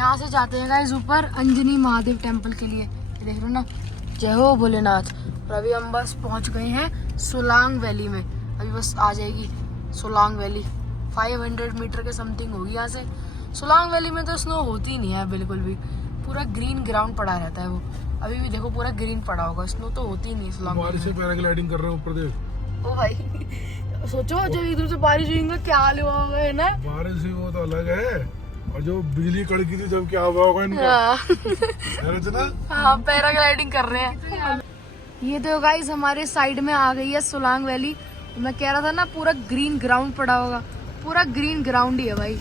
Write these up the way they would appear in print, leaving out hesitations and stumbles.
यहाँ से जाते हैं गाइस ऊपर अंजनी महादेव टेम्पल के लिए। देख रहे हो ना, जय हो भोलेनाथ। और अभी हम बस पहुँच गए हैं सोलांग वैली में। अभी बस आ जाएगी सोलांग वैली। 500 मीटर के समथिंग होगी यहाँ से। सोलांग वैली में तो स्नो होती नहीं है बिल्कुल भी, पूरा ग्रीन ग्राउंड पड़ा रहता है वो। अभी भी देखो पूरा ग्रीन पड़ा होगा, स्नो तो होती नहीं सोलांग। बारिश से पैराग्लाइडिंग कर रहे हैं ऊपर देख। ओ भाई सोचो जब इधर से बारिश हुई क्या हाल हुआ होगा, है ना। बारिश हुई वो तो अलग है, और जो बिजली कड़की थी जब क्या हुआ होगा इनका। हाँ पैराग्लाइडिंग कर रहे हैं। ये तो गाइस हमारे साइड में आ गई है सोलांग वैली। मैं कह रहा था ना पूरा ग्रीन ग्राउंड पड़ा होगा, पूरा ग्रीन ग्राउंड ही है भाई।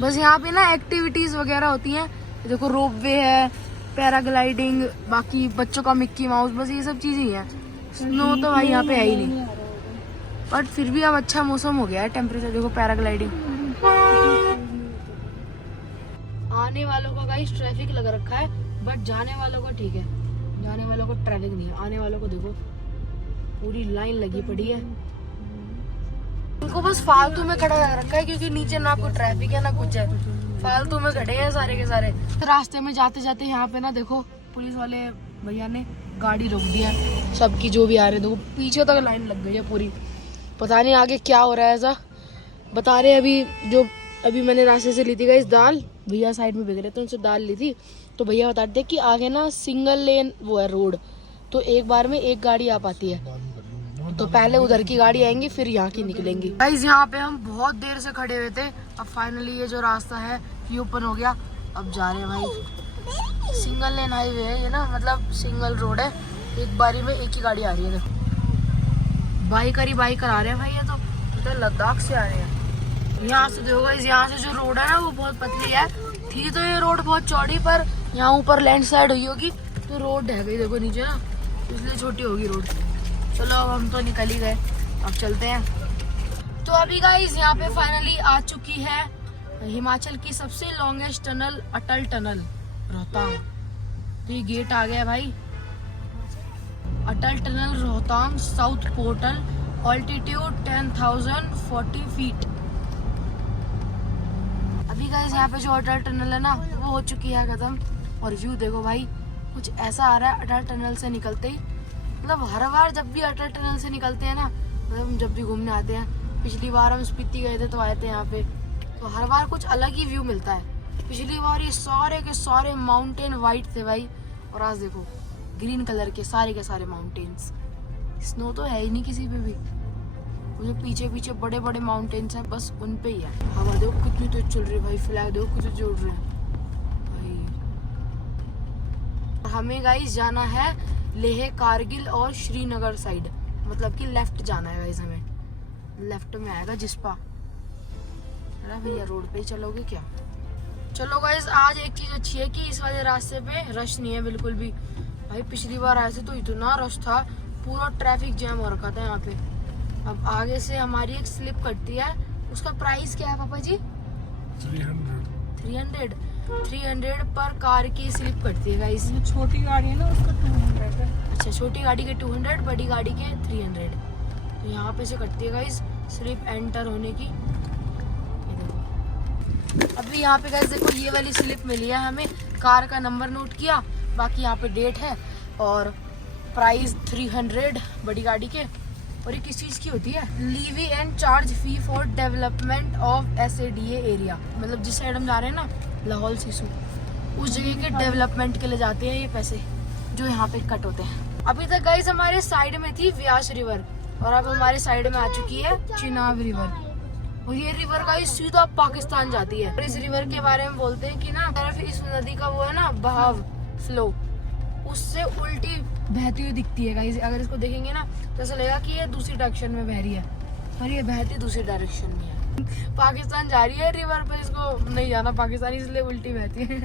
बस यहाँ पे ना एक्टिविटीज वगैरह होती हैं। देखो रोप वे है, पैराग्लाइडिंग, बाकी बच्चों का मिक्की माउस, बस ये सब चीजें ही हैं। स्नो तो भाई यहाँ पे है ही नहीं, बट फिर भी अब अच्छा मौसम हो गया है, टेम्परेचर देखो। पैराग्लाइडिंग आने वालों को गाइस ट्रैफिक लग रखा है, बट जाने वालों को ठीक है। जाने वालों को ट्रैफिक नहीं है, आने वालों को देखो पूरी लाइन लगी पड़ी है। उनको बस फालतू में खड़ा कर रखा है, क्योंकि नीचे ना कोई ट्रैफिक है ना कुछ है, फालतू में खड़े हैं सारे के सारे। तो रास्ते में जाते जाते यहाँ पे ना देखो पुलिस वाले भैया ने गाड़ी रोक दिया सबकी, जो भी आ रहे देखो पीछे तक लाइन लग गई है पूरी। पता नहीं आगे क्या हो रहा है ऐसा। बता रहे अभी जो अभी मैंने रास्ते से ली थी गाइस दाल, भैया साइड में बिक रहे थे, उनसे दाल ली थी, तो भैया बता रहे थे कि आगे ना सिंगल लेन वो है रोड, तो एक बार में एक गाड़ी आ पाती है। तो पहले उधर की गाड़ी आएंगी फिर यहाँ की निकलेंगी। गाइस यहाँ पे हम बहुत देर से खड़े हुए थे, अब फाइनली ये जो रास्ता है ये ओपन हो गया। अब जा रहे हैं भाई। सिंगल लेन हाईवे है ये ना, मतलब सिंगल रोड है, एक बारी में एक ही गाड़ी आ रही है। देखो बाइकर आ रहे हैं भाई, ये तो लद्दाख से आ रहे हैं। यहाँ से देखो गाइस, यहाँ से जो रोड है ना वो बहुत पतली है। थी तो ये रोड बहुत चौड़ी, पर यहाँ ऊपर लैंडस्लाइड हुई होगी तो रोड ढह गई देखो नीचे ना, इसलिए छोटी होगी रोड। चलो अब हम तो निकल ही गए, अब चलते हैं। तो अभी गाइस यहाँ पे फाइनली आ चुकी है हिमाचल की सबसे longest tunnel, Atal tunnel Rohtang. तो ये गेट आ गया भाई, Atal tunnel Rohtang south portal, altitude 10,040 feet. अभी गाइस यहाँ पे जो अटल टनल है ना वो हो चुकी है खत्म। और व्यू देखो भाई, कुछ ऐसा आ रहा है अटल टनल से निकलते ही। मतलब हर बार जब भी अटल टनल से निकलते हैं ना, मतलब हम जब भी घूमने आते हैं, पिछली बार हम स्पीति गए थे तो आए थे यहाँ पे, तो हर बार कुछ अलग ही व्यू मिलता है। पिछली बार ये सारे के सारे माउंटेन वाइट थे भाई, और आज देखो ग्रीन कलर के सारे माउंटेन्स। स्नो तो है ही नहीं किसी पे भी, मुझे पीछे पीछे बड़े बड़े माउंटेन्स हैं, बस उन पे ही है। हवा देखो कितनी तेज चल रही है भाई, फ्लैग देखो कितने जोड़ रहे हैं भाई। हमें गाइस जाना है लेह, कारगिल और श्रीनगर साइड, मतलब कि लेफ्ट जाना है गाइस हमें। लेफ्ट में आएगा जिस्पा। अरे भैया रोड पे ही चलोगे क्या? चलो गाइस, आज एक चीज अच्छी है कि इस वाले रास्ते पे रश नहीं है बिल्कुल भी। भाई पिछली बार आए थे तो इतना रश था, पूरा ट्रैफिक जैम हो रखा था यहाँ पे। अब आगे से हमारी एक स्लिप कटती है, उसका प्राइस क्या है पापा जी? 300 पर कार की स्लिप कटती है गाइस। छोटी गाड़ी है ना उसका 200 है। अच्छा, छोटी गाड़ी के 200, बड़ी गाड़ी के 300। तो यहाँ पे से कटती है गाइस स्लिप एंटर होने की। ये देखो अभी यहाँ पे गाइस देखो ये वाली स्लिप मिली है हमें, कार का नंबर नोट किया, बाकी यहाँ पे डेट है और प्राइस 300 बड़ी गाड़ी के। और ये किस चीज़ की होती है? Levy and charge fee for development of SADA area, मतलब जिस साइड हम जा रहे हैं ना लाहौल सिसु, उस जगह के डेवलपमेंट के लिए जाते हैं ये पैसे जो यहाँ पे कट होते हैं। अभी तक गाइस हमारे साइड में थी व्यास रिवर, और अब हमारे साइड में आ चुकी है चिनाब रिवर। और ये रिवर गाइस सीधा पाकिस्तान जाती है। और इस रिवर के बारे में बोलते हैं कि ना तरफ इस नदी का वो है ना बहाव, फ्लो, उससे उल्टी बहती हुई दिखती है गाइस। अगर इसको देखेंगे ना तो ऐसा लगेगा कि ये दूसरी डायरेक्शन में बह रही है, और ये बहती दूसरी डायरेक्शन में है। पाकिस्तान जा रही है रिवर पर, इसको नहीं जाना पाकिस्तान, इसलिए उल्टी बहती है।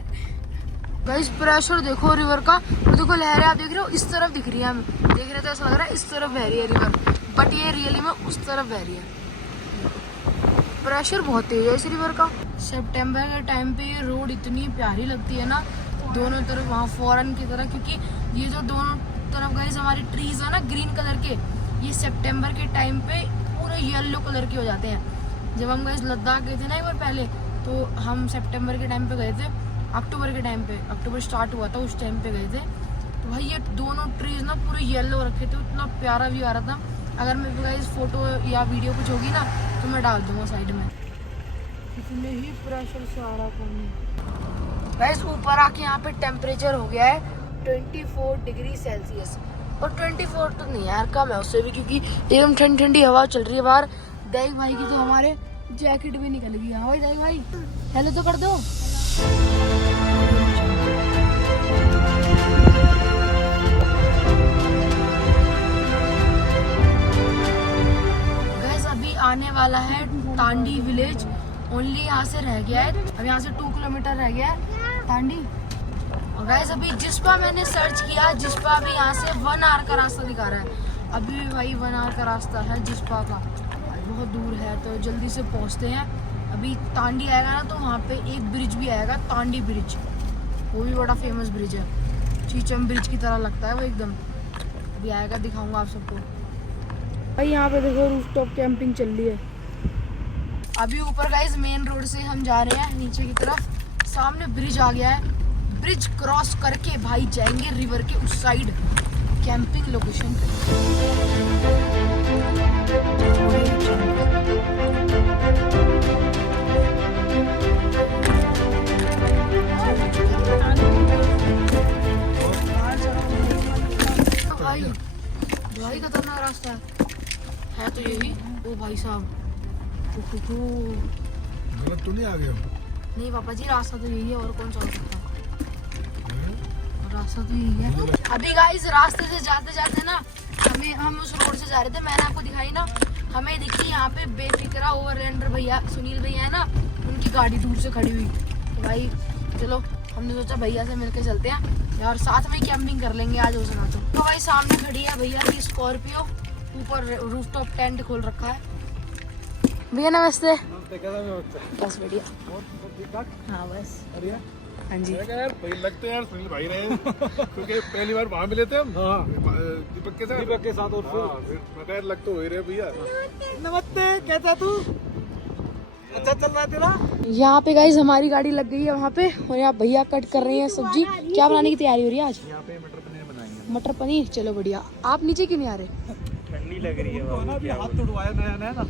गाइस प्रेशर देखो रिवर का, तो देखो लहरें आप देख रहे हो इस तरफ दिख रही है, हम देख रहे थे ऐसा लग रहा है इस तरफ बह रही है रिवर, बट ये रियली में उस तरफ बह रही है। प्रेशर बहुत तेज है इस रिवर का। सितंबर के टाइम पे ये रोड इतनी प्यारी लगती है ना, दोनों तरफ वहाँ फॉरेन की तरह, क्योंकि ये जो दोनों तरफ गाइस हमारे ट्रीज है ना ग्रीन कलर के, ये सितंबर के टाइम पे पूरे येलो कलर के हो जाते हैं। जब हम गाइस लद्दाख गए थे ना एक बार पहले, तो हम सितंबर के टाइम पे गए थे, अक्टूबर के टाइम पे, अक्टूबर स्टार्ट हुआ था उस टाइम पे गए थे। तो भाई ये दोनों ट्रीज ना पूरे येलो रखे थे, इतना प्यारा व्यू आ रहा था। अगर मेरे पास इस फोटो या वीडियो कुछ होगी ना तो मैं डाल दूंगा साइड में। इतने ही प्रेशर से आ रहा पानी। गाइस ऊपर आके यहाँ पे टेम्परेचर हो गया है 24 डिग्री सेल्सियस, और 24 तो नहीं यार, कम है उससे भी, क्योंकि एकदम ठंडी ठंडी हवा चल रही है बाहर। दैग भाई की तो हमारे जैकेट भी निकल गई। हाँ भाई दैग भाई, हेलो तो कर दो। गाइस अभी आने वाला है तांडी विलेज, ओनली यहाँ से रह गया है, अब यहाँ से 2 किलोमीटर रह गया है तांडी। और गाइस अभी जिस्पा मैंने सर्च किया, जिस्पा अभी यहाँ से 1 आवर का रास्ता दिखा रहा है। अभी भी भाई 1 आवर का रास्ता है जिस्पा का, बहुत दूर है, तो जल्दी से पहुँचते हैं। अभी तांडी आएगा ना तो वहाँ पे एक ब्रिज भी आएगा, तांडी ब्रिज, वो भी बड़ा फेमस ब्रिज है, चीचम ब्रिज की तरह लगता है वो एकदम। अभी आएगा, दिखाऊंगा आप सबको। भाई यहाँ पे देखो रूफटॉप कैंपिंग चल रही है। अभी ऊपर गाइस मेन रोड से हम जा रहे हैं नीचे की तरफ, सामने ब्रिज आ गया है। ब्रिज क्रॉस करके भाई जाएंगे रिवर के उस साइड कैंपिंग लोकेशन पे। भाई भाई खतरनाक रास्ता है तो यही। ओ भाई साहब, गलत तो नहीं आ गया? नहीं पापा जी, रास्ता तो यही है, और कौन सा हो सकता है, रास्ता तो यही है। अभी गाइस रास्ते से जाते जाते ना हम उस रोड से जा रहे थे, मैंने आपको दिखाई ना, हमें दिखी यहाँ पे बेफिक्रा ओवरलैंडर भैया, सुनील भैया है ना, उनकी गाड़ी दूर से खड़ी हुई। तो भाई चलो हमने सोचा भैया से मिलके चलते हैं और साथ में कैंपिंग कर लेंगे आज हो सका तो भाई सामने खड़ी है भैया की स्कॉर्पियो, ऊपर रूफटॉप टेंट खोल रखा है। भैया नमस्ते। बस बढ़िया। हाँ बस हाँ जी। यार भाई लगते हैं यार सुनील भाई रहे क्योंकि पहली बार वहाँ मिले थे हम दीपक के साथ और फिर मैं कहा लग तो हो ही रहे भैया। नमस्ते, कैसा तू? अच्छा चल रहा है तेरा? यहाँ पे गाइस हमारी गाड़ी लग गई है वहाँ पे, और यहाँ भैया कट कर रहे हैं सब्जी। क्या बनाने की तैयारी हो रही है आज? यहाँ पे मटर पनीर बनाएंगे। मटर पनीर, चलो बढ़िया। आप नीचे क्यों नहीं आ रहे? ठंडी लग रही है, हाथ तुड़वाया नया नया ना,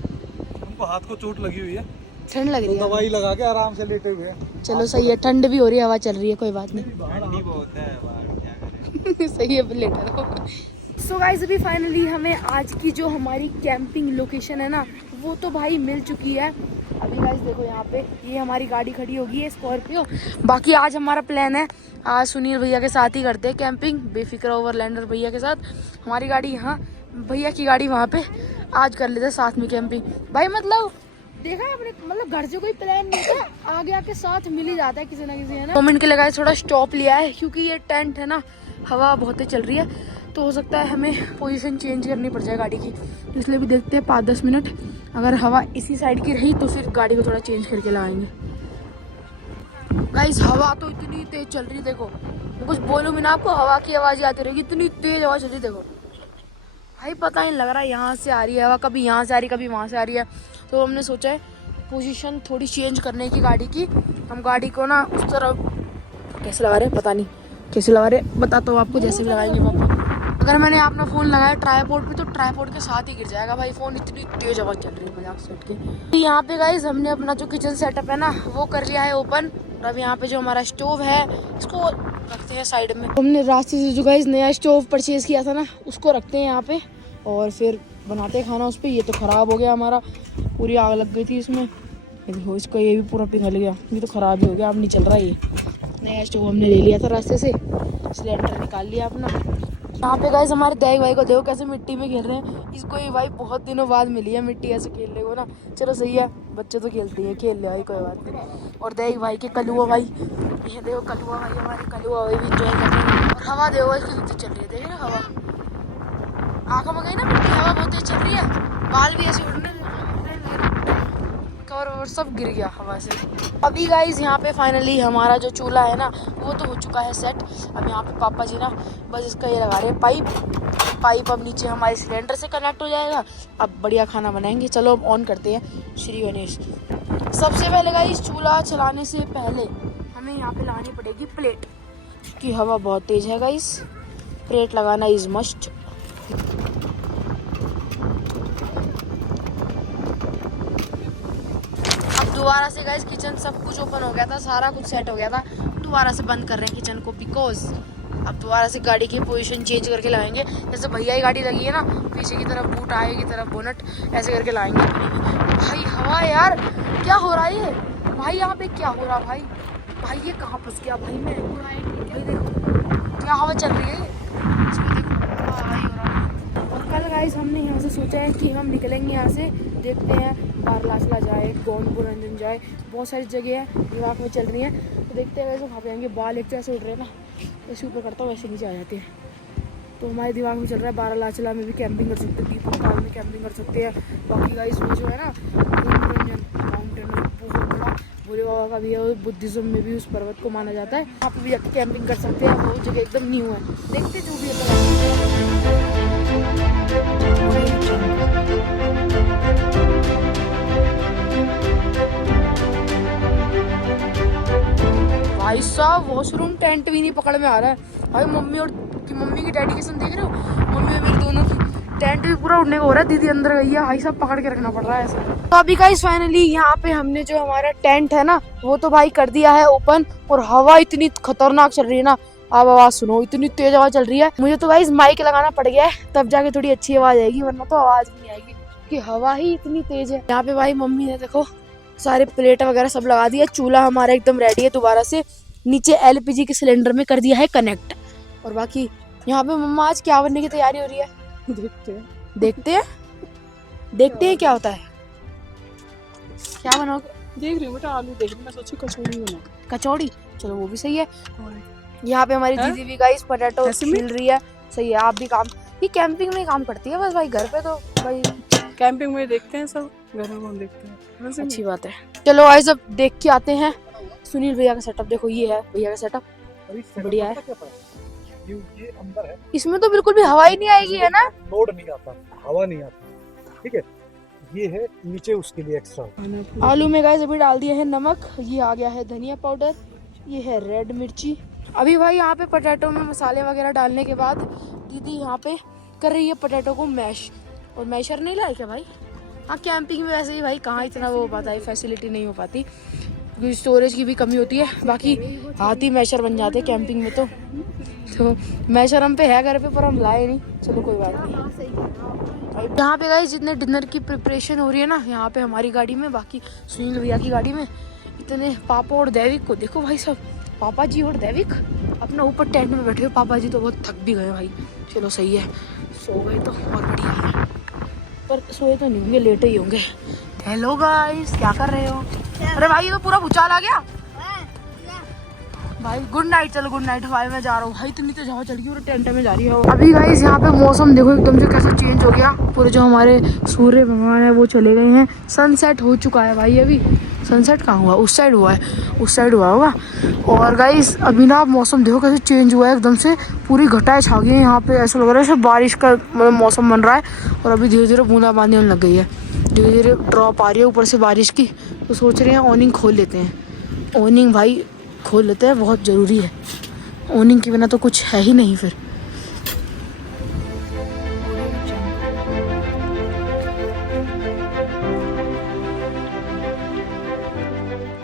हमको हाथ को चोट लगी हुई है, ठंड लग रही है, दवाई लगा के आराम से लेटे हुए हैं। चलो सही है, ठंड भी हो रही है, हवा चल रही है, कोई बात नहीं। ठंडी बहुत है बाहर, क्या करें। सही है, लेटा रहो। सो गाइस अभी फाइनली हमें आज की जो हमारी कैंपिंग लोकेशन है ना वो तो भाई मिल चुकी है। अभी गाइस देखो यहाँ पे ये हमारी गाड़ी खड़ी होगी है स्कॉर्पियो। बाकी आज हमारा प्लान है आज सुनील भैया के साथ ही करते हैं कैंपिंग, बेफिक्रा ओवरलैंडर भैया के साथ। हमारी गाड़ी यहाँ, भैया की गाड़ी वहाँ पे, आज कर लेते हैं साथ में कैंपिंग। भाई मतलब देखा है अपने, मतलब घर से कोई प्लान नहीं था, आगे आके साथ मिल ही जाता है किसी ना किसी, है ना। मोमेंट के लिए गाइस थोड़ा स्टॉप लिया है क्योंकि ये टेंट है ना, हवा बहुत ही चल रही है, तो हो सकता है हमें पोजीशन चेंज करनी पड़ जाए गाड़ी की, तो इसलिए भी देखते हैं 5-10 मिनट। अगर हवा इसी साइड की रही तो फिर गाड़ी को थोड़ा चेंज करके लगाएंगे। गाइस हवा तो इतनी तेज चल रही है, देखो मैं कुछ बोलूँ भी ना आपको, हवा की आवाज़ आती रहेगी, इतनी तेज हवा चल रही है। देखो भाई पता नहीं लग रहा है यहाँ से आ रही है हवा, कभी यहाँ से आ रही है कभी वहाँ से आ रही है, तो हमने सोचा है पोजीशन थोड़ी चेंज करने की गाड़ी की। हम गाड़ी को ना उस तरफ, कैसे लगा रहे पता नहीं कैसे लगा रहे, बताता हूँ आपको जैसे भी लगाएंगे पापा। अगर मैंने अपना फ़ोन लगाया ट्राइपॉड पे तो ट्राइपॉड के साथ ही गिर जाएगा भाई फ़ोन, इतनी तेज हवा चल रही है मजाक से हट के। यहाँ पे गाइस हमने अपना जो किचन सेटअप है ना वो कर लिया है ओपन, और अब यहाँ पे जो हमारा स्टोव है इसको रखते हैं साइड में। हमने रास्ते से जो गाइस नया स्टोव परचेज किया था ना उसको रखते हैं यहाँ पे, और फिर बनाते हैं खाना उस पर। ये तो ख़राब हो गया हमारा, पूरी आग लग गई थी इसमें, देखो इसका ये भी पूरा पिघल गया, ये तो ख़राब ही हो गया, अब नहीं चल रहा ये। नया स्टोव हमने ले लिया था रास्ते से, सिलेंडर निकाल लिया अपना। यहाँ पे गाइस हमारे दैग भाई को देखो कैसे मिट्टी में खेल रहे हैं, इसको ये भाई बहुत दिनों बाद मिली है मिट्टी ऐसे खेलने को ना। चलो सही है, बच्चे तो खेलते हैं, खेल ले भाई कोई बात नहीं। और दैग भाई के कलुआ भाई, ये देखो कलुआ भाई, हमारे कलुआ भाई भी इंजॉय कर रहे हैं। और हवा देखो इसकी कितनी चल रही है, देखिए ना हवा आँखों में गई ना मिट्टी, हवा बहुत तेज चल रही है, बाल भी ऐसे उड़ने, और सब गिर गया हवा से। अभी गाइस यहाँ पे फाइनली हमारा जो चूल्हा है ना वो तो हो चुका है सेट। अब यहाँ पे पापा जी ना बस इसका ये लगा रहे हैं पाइप अब नीचे हमारे सिलेंडर से कनेक्ट हो जाएगा। अब बढ़िया खाना बनाएंगे, चलो अब ऑन करते हैं श्री गणेश। सबसे पहले गाइस चूल्हा चलाने से पहले हम हमें यहाँ पे लानी पड़ेगी प्लेट, क्योंकि हवा बहुत तेज है गाइस। प्लेट लगाना इज मस्ट। अब दोबारा से गाइस किचन सब कुछ ओपन हो गया था, सारा कुछ सेट हो गया था, दोबारा से बंद कर रहे हैं किचन को, बिकॉज अब दोबारा से गाड़ी की पोजीशन चेंज करके लाएंगे। जैसे भैया की गाड़ी लगी है ना, पीछे की तरफ बूट, आगे की तरफ बोनट, ऐसे करके लाएंगे। भाई हवा यार, क्या हो रहा है ये भाई, यहाँ पे क्या हो रहा भाई? भाई ये कहाँ फंस गया भाई मैं? भाई देखो क्या हवा चल रही है, इसमें देखो हवा ही हो रहा है। और कल गाइस हमने यहाँ से सोचा है कि हम निकलेंगे यहाँ से, देखते हैं बारलासला जाए, गोंदपुर रंजन जाए, बहुत सारी जगह है दिमाग में चल रही है, तो देखते हैं वैसे वहाँ पे आएंगे। बाल एक जैसे उठ रहे हैं ना, ऐसे ऊपर करता हूँ वैसे नीचे आ जाते हैं। तो हमारे दिमाग में चल रहा है बारालाचला में भी कैंपिंग कर सकते हैं, दीपक में कैंपिंग कर सकते हैं। बाकी गाइस वो जो है ना रंजन माउंटेन बहुत बड़ा भोले बाबा का भी है, और बुद्धिज्म में भी उस पर्वत को माना जाता है, वहाँ पे भी जाकर कैंपिंग कर सकते हैं। वो जगह एकदम न्यू है, देखते जो भी है। भाई साहब वॉशरूम टेंट भी नहीं पकड़ में आ रहा है भाई। मम्मी की डेडिकेशन देख रहे हो, मम्मी और मेरे दोनों की टेंट भी पूरा उड़ने को हो रहा है। दीदी अंदर गई है, भाई साहब पकड़ के रखना पड़ रहा है ऐसा। तो अभी गाइस फाइनली यहाँ पे हमने जो हमारा टेंट है ना, वो तो भाई कर दिया है ओपन, और हवा इतनी खतरनाक चल रही है ना, आप आवाज सुनो, इतनी तेज हवा चल रही है। मुझे तो गाइस माइक लगाना पड़ गया है, तब जाके थोड़ी अच्छी आवाज आएगी, वरना तो आवाज भी नहीं आएगी, क्योंकि हवा ही इतनी तेज है। यहाँ पे भाई मम्मी ने देखो सारे प्लेट वगैरह सब लगा दिया, चूल्हा हमारा एकदम रेडी है दोबारा से, नीचे एलपीजी के सिलेंडर में कर दिया है कनेक्ट। और बाकी यहाँ पे मम्मा आज क्या बनने की तैयारी हो रही है, देखते हैं क्या होता है, क्या बनाओगे? देख रही हूँ बेटा, आलू देख रही हूँ, मैं सोची कचौड़ी बनाऊं। कचौड़ी, चलो वो भी सही है। यहाँ पे हमारी दीदी भी गाइस पोटैटो छील रही है, सही है। आप भी काम, ये कैंपिंग में काम करती है बस भाई, घर पे तो भाई कैंपिंग में देखते हैं सब, घर में कौन देखते हैं। अच्छी बात है। चलो गाइस अब देख के आते हैं सुनील भैया का सेटअप। देखो ये है भैया का सेटअप, बढ़िया है। ये अंदर है, इसमें तो बिल्कुल भी हवा ही नहीं आएगी, है ना? लोड नहीं आता, हवा नहीं आती, ठीक है। ये है नीचे उसके लिए एक्स्ट्रा। आलू में गाइस अभी डाल दिया है नमक, ये आ गया है धनिया पाउडर, ये है रेड मिर्ची। अभी भाई यहाँ पे पोटैटो में मसाले वगैरह डालने के बाद दीदी यहाँ पे कर रही है पोटैटो को मैश। और मैशर नहीं लाए क्या भाई? हाँ कैंपिंग में वैसे ही भाई कहाँ इतना वो हो पाता है, फैसिलिटी नहीं हो पाती, क्योंकि स्टोरेज की भी कमी होती है। बाकी हाथ ही मैशर बन जाते हैं कैंपिंग में, तो मैशर हम पे है घर पे, पर हम लाए नहीं, चलो कोई बात नहीं। यहाँ पे गाइस जितने डिनर की प्रिपरेशन हो रही है ना यहाँ पे हमारी गाड़ी में, बाकी सुनील भैया की गाड़ी में, इतने पापा और दैविक को देखो भाई सब, पापा जी और दैविक अपना ऊपर टेंट में बैठे हुए। पापा जी तो बहुत थक भी गए भाई, चलो सही है, सो गए तो और बढ़िया है, पर सोए तो नहीं होंगे, लेटे ही होंगे। हेलो गाइस, क्या कर रहे हो? अरे भाई ये तो पूरा भूचाल आ गया भाई। गुड नाइट, चलो गुड नाइट। भाई मैं जा रहा हूँ भाई, इतनी तेज हवा चल रही है और टेंट में जा रही है। अभी गाइस यहाँ पे मौसम देखो एकदम से कैसा चेंज हो गया, पूरे जो हमारे सूर्य भगवान है वो चले गए हैं, सनसेट हो चुका है भाई। अभी सनसेट कहाँ हुआ? उस साइड हुआ है, उस साइड हुआ होगा। और गाइस अभी ना मौसम देखो कैसे चेंज हुआ है, एकदम से पूरी घटाएं छा गई है यहाँ पे, ऐसा लग रहा है जैसे बारिश का मौसम बन रहा है। और अभी धीरे धीरे बूंदाबांदी होने लग गई है, धीरे धीरे ड्रॉप आ रही है ऊपर से बारिश की। तो सोच रहे हैं ऑनिंग खोल लेते हैं, ऑनिंग भाई खोल लेते हैं, बहुत ज़रूरी है, ऑनिंग के बिना तो कुछ है ही नहीं फिर।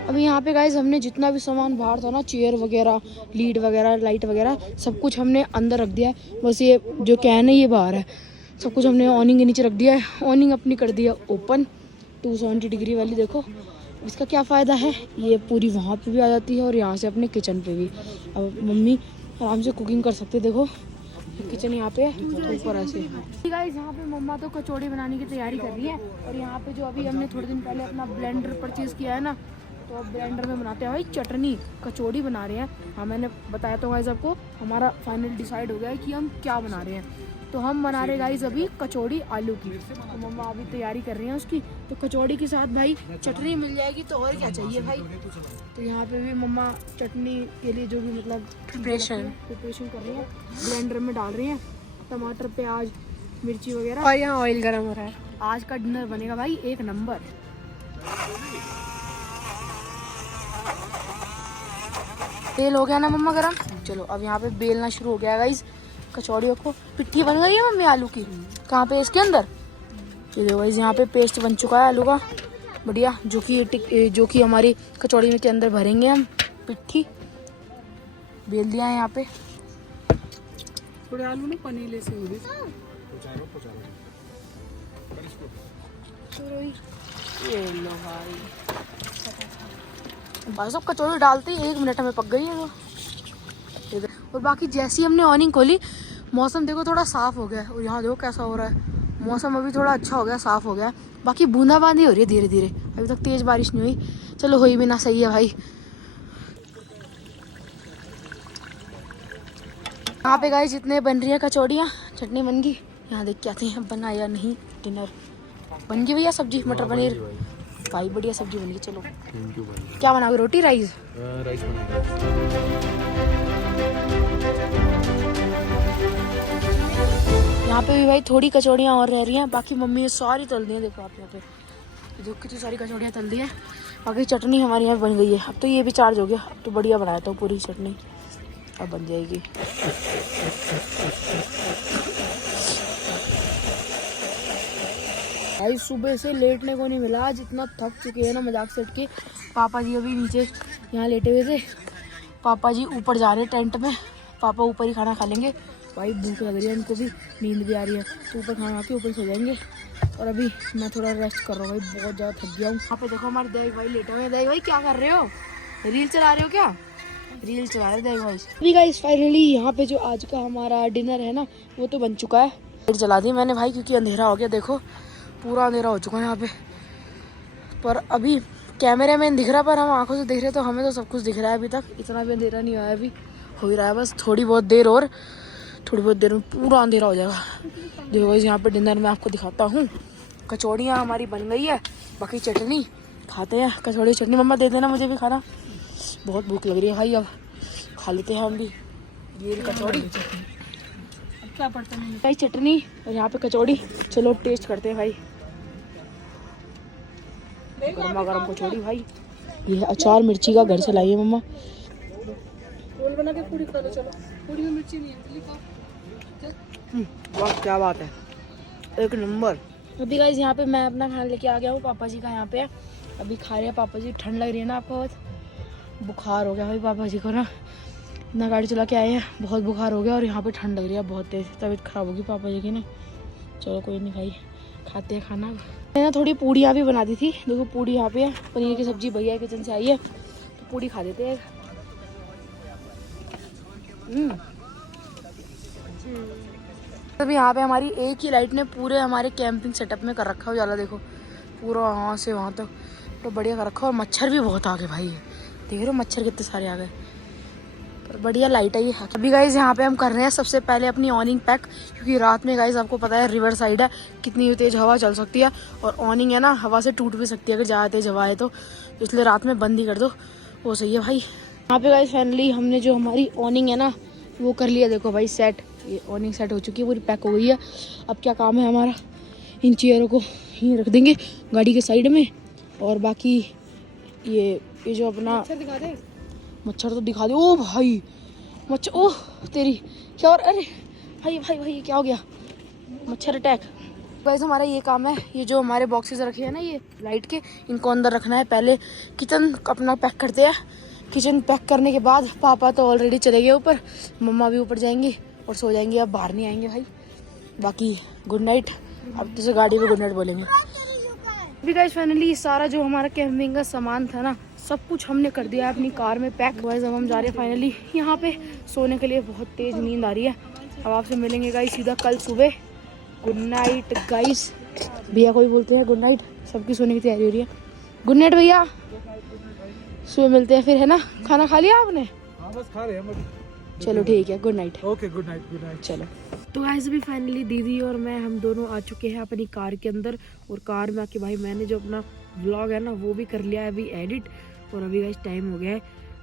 अभी यहाँ पे गाइस हमने जितना भी सामान बाहर था ना, चेयर वगैरह, लीड वगैरह, लाइट वगैरह, सब कुछ हमने अंदर रख दिया है। बस ये जो कैन है ये बाहर है, सब कुछ हमने ऑनिंग के नीचे रख दिया है। ऑनिंग अपनी कर दिया ओपन 270 डिग्री वाली। देखो इसका क्या फ़ायदा है, ये पूरी वहाँ पे भी आ जाती है और यहाँ से अपने किचन पे भी। अब मम्मी आराम से कुकिंग कर सकते। देखो किचन यहाँ पे ऊपर ऐसे। गाइस यहाँ पे मम्मा तो कचौड़ी बनाने की तैयारी कर रही है। और यहाँ पे जो अभी हमने थोड़े दिन पहले अपना ब्लेंडर परचेज़ किया है ना, तो अब ब्लेंडर में बनाते हैं भाई चटनी, कचौड़ी बना रहे हैं। हाँ मैंने बताया तो गाइस आपको, हमारा फाइनल डिसाइड हो गया है कि हम क्या बना रहे हैं। तो हम बना रहे गाइस अभी कचौड़ी आलू की, तो मम्मा अभी तैयारी कर रही हैं उसकी। तो कचौड़ी के साथ भाई चटनी मिल जाएगी तो और क्या चाहिए भाई। तो यहाँ पे भी मम्मा चटनी के लिए जो भी मतलब प्रिपरेशन कर रही हैं, ब्लेंडर में डाल रही हैं टमाटर, प्याज, मिर्ची वगैरह। और यहाँ ऑयल गर्म हो रहा है। आज का डिनर बनेगा भाई एक नंबर। तेल हो गया ना मम्मा गरम। चलो अब यहाँ पे बेलना शुरू हो गया गाइस कचौड़ियों को। पिट्ठी बन गई है मम्मी आलू की। कहाँ पे? इसके अंदर। ये देखो गाइस यहाँ पे पेस्ट बन चुका है आलू का बढ़िया, जो कि हमारी कचौड़ी में के अंदर भरेंगे हम। पिट्ठी बेल दिया है यहाँ पे। थोड़े आलू ना पनीले से हुए। ये लो भाई सब कचौड़ी डालते ही 1 मिनट में पक गई है वो। और बाकी जैसी हमने ऑनिंग खोली मौसम देखो थोड़ा साफ हो गया है। और यहाँ देखो कैसा हो रहा है मौसम, अभी थोड़ा अच्छा हो गया, साफ हो गया। बाकी बूंदाबांदी हो रही है धीरे धीरे, अभी तक तेज बारिश नहीं हुई। चलो हुई भी ना, सही है भाई। यहाँ पे गाइस जितने बन रही है कचौड़ियाँ, चटनी बन गई। यहाँ देख के आते हैं बना या नहीं। डिनर बन गई भैया, सब्जी मटर पनीर भाई बढ़िया सब्जी बन गई। चलो क्या बनाओगे, रोटी राइस? राइस यहाँ पे भी भाई थोड़ी कचौड़ियाँ और रह रही हैं, बाकी मम्मी ने सारी तल दी हैं। देखो आप यहाँ पे देखो कितनी सारी कचौड़ियाँ तल दी हैं। बाकी चटनी हमारे यहाँ बन गई है। अब तो ये भी चार्ज हो गया, अब तो बढ़िया बनाया था पूरी चटनी, अब बन जाएगी। भाई सुबह से लेटने को नहीं मिला आज, इतना थक चुके हैं ना मजाक सेट के। पापा जी अभी नीचे यहाँ लेटे हुए थे, पापा जी ऊपर जा रहे हैं टेंट में। पापा ऊपर ही खाना खा लेंगे। भाई भूख लग रही है उनको भी, नींद भी आ रही है, तो ऊपर खाना खा के ऊपर सो जाएंगे। और अभी मैं थोड़ा रेस्ट कर रहा हूँ भाई, बहुत ज़्यादा थक गया हूँ। यहाँ पे देखो हमारे देव भाई लेटे हुए हैं। देव भाई क्या कर रहे हो? रील चला रहे हो क्या? रील चला रहे देव भाई। अभी गाइस फाइनली यहाँ पे जो आज का हमारा डिनर है ना वो तो बन चुका है। लाइट चला दी मैंने भाई क्योंकि अंधेरा हो गया, देखो पूरा अंधेरा हो चुका है यहाँ पे। पर अभी कैमरे में दिख रहा, पर हम आंखों से देख रहे तो हमें तो सब कुछ दिख रहा है। अभी तक इतना भी अंधेरा नहीं हुआ है, अभी हो ही रहा है। बस थोड़ी बहुत देर में पूरा अंधेरा हो जाएगा। देखो गाइस यहाँ पे डिनर में आपको दिखाता हूँ। कचौड़ियाँ हमारी बन गई है, बाकी चटनी खाते हैं। कचौड़ी चटनी मम्मा दे देना मुझे भी खाना, बहुत भूख लग रही है भाई। अब खा लेते हैं हम भी। ये कचौड़ी क्या पड़ता है भाई, चटनी और यहाँ पे कचौड़ी। चलो टेस्ट करते हैं भाई। गर्मा गर्म कचौड़ी भाई। ये है अचार मिर्ची का, घर से लाई है मम्मा। रोल बना के पूरी खा लो। चलो पूरी में मिर्ची नहीं है। वाह क्या बात है, एक नंबर। अभी गाइस यहाँ पे मैं अपना खाना लेके आ गया हूँ, पापा जी का यहाँ पे है। अभी खा रहे हैं पापा जी। ठंड लग रही है ना आपको? बहुत बुखार हो गया भाई पापा जी को ना, इतना गाड़ी चला के आए हैं, बहुत बुखार हो गया। और यहाँ पे ठंड लग रही है बहुत तेज, तबीयत खराब होगी पापा जी की ना। चलो कोई नहीं भाई, खाते हैं खाना। मैंने ना थोड़ी पूड़ियाँ भी बना दी थी, देखो पूड़ी यहाँ पे है। पनीर की सब्जी भैया किचन से आई है, तो पूड़ी खा देते हैं। अभी यहाँ पे हमारी एक ही लाइट ने पूरे हमारे कैंपिंग सेटअप में कर रखा है उजाला, देखो पूरा वहाँ से वहाँ तक तो बढ़िया कर रखा है। और मच्छर भी बहुत आ गए भाई, देख रहे हो मच्छर कितने सारे आ गए, पर बढ़िया लाइट है ये। अभी गाइज यहाँ पे हम कर रहे हैं सबसे पहले अपनी ऑनिंग पैक, क्योंकि रात में गाइज आपको पता है रिवर साइड है, कितनी तेज हवा चल सकती है। और ऑनिंग है ना, हवा से टूट भी सकती है अगर ज़्यादा तेज हवा है तो इसलिए रात में बंद ही कर दो, वो सही है भाई। यहाँ पे गाइज फाइनली हमने जो हमारी ऑनिंग है ना वो कर लिया, देखो भाई सेट। ये ऑनिंग सेट हो चुकी है, पूरी पैक हो गई है। अब क्या काम है हमारा, इन चेयरों को यहीं रख देंगे गाड़ी के साइड में। और बाकी ये जो अपना मच्छर दिखा दे, मच्छर तो दिखा दे। ओ भाई मच्छर, ओह तेरी क्या। और अरे भाई भाई भाई क्या हो गया, मच्छर अटैक। गाइस हमारा ये काम है, ये जो हमारे बॉक्सेस रखे हैं ना ये लाइट के, इनको अंदर रखना है। पहले किचन अपना पैक करते हैं। किचन पैक करने के बाद पापा तो ऑलरेडी चले गए ऊपर, मम्मा भी ऊपर जाएंगी और सो जाएंगी, अब बाहर नहीं आएंगे भाई। बाकी गुड नाइट, अब तो गाड़ी में गुड नाइट बोलेंगे। अभी गाइस फाइनली सारा जो हमारा कैंपिंग का सामान था ना सब कुछ हमने कर दिया अपनी कार में पैक। गाइस अब हम जा रहे हैं फाइनली यहाँ पे सोने के लिए, बहुत तेज नींद आ रही है। अब आपसे मिलेंगे गाइस सीधा कल सुबह। Good night guys. भैया कोई बोलते हैं गुड नाइट, सबकी सोने की तैयारी हो रही है। गुड नाइट भैया, सुबह मिलते हैं फिर, है ना? खाना खा लिया आपने? हाँ बस खा रहे हैं हम। चलो ठीक है, good night. Okay good night, good night. चलो तो गाइस अभी फाइनली दीदी और मैं हम दोनों आ चुके हैं अपनी कार के अंदर। और कार में आके भाई मैंने जो अपना व्लॉग है ना वो भी कर लिया है अभी एडिट। और अभी गाइस टाइम हो गया है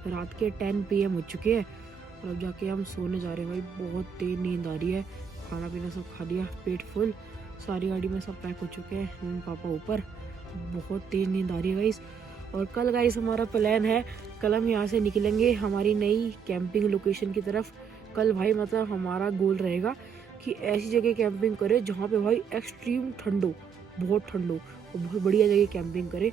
रात के 10 PM हो चुके हैं। और अब जाके हम सोने जा रहे हैं भाई, बहुत तेज नींद आ रही है। खाना पीना सब खा लिया, पेट फुल, सारी गाड़ी में सब पैक हो चुके हैं। मम्मी पापा ऊपर, बहुत तेज नींद आ रही है गाइस। और कल गाइस हमारा प्लान है, कल हम यहाँ से निकलेंगे हमारी नई कैंपिंग लोकेशन की तरफ। कल भाई मतलब हमारा गोल रहेगा कि ऐसी जगह कैंपिंग करें जहाँ पे भाई एक्सट्रीम ठंडो, बहुत ठंडो और बहुत बढ़िया जगह कैंपिंग करें।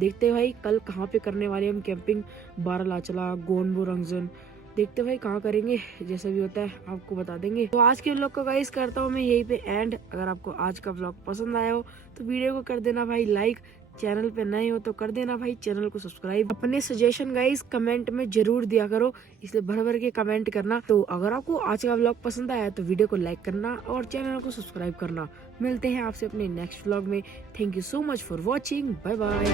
देखते हैं भाई कल कहाँ पे करने वाले हम कैंपिंग, बारालाचला, गोंडबो रंगजन, देखते हैं भाई कहाँ करेंगे, जैसा भी होता है आपको बता देंगे। तो आज के व्लॉग को गाइस करता हूँ मैं यहीं पे एंड। अगर आपको आज का व्लॉग पसंद आया हो तो वीडियो को कर देना भाई लाइक, चैनल पे नए हो तो कर देना भाई चैनल को सब्सक्राइब। अपने सजेशन गाइस कमेंट में जरूर दिया करो, इसलिए भर भर के कमेंट करना। तो अगर आपको आज का व्लॉग पसंद आया तो वीडियो को लाइक करना और चैनल को सब्सक्राइब करना। मिलते हैं आपसे अपने नेक्स्ट व्लॉग में। Thank you so much for watching, bye bye.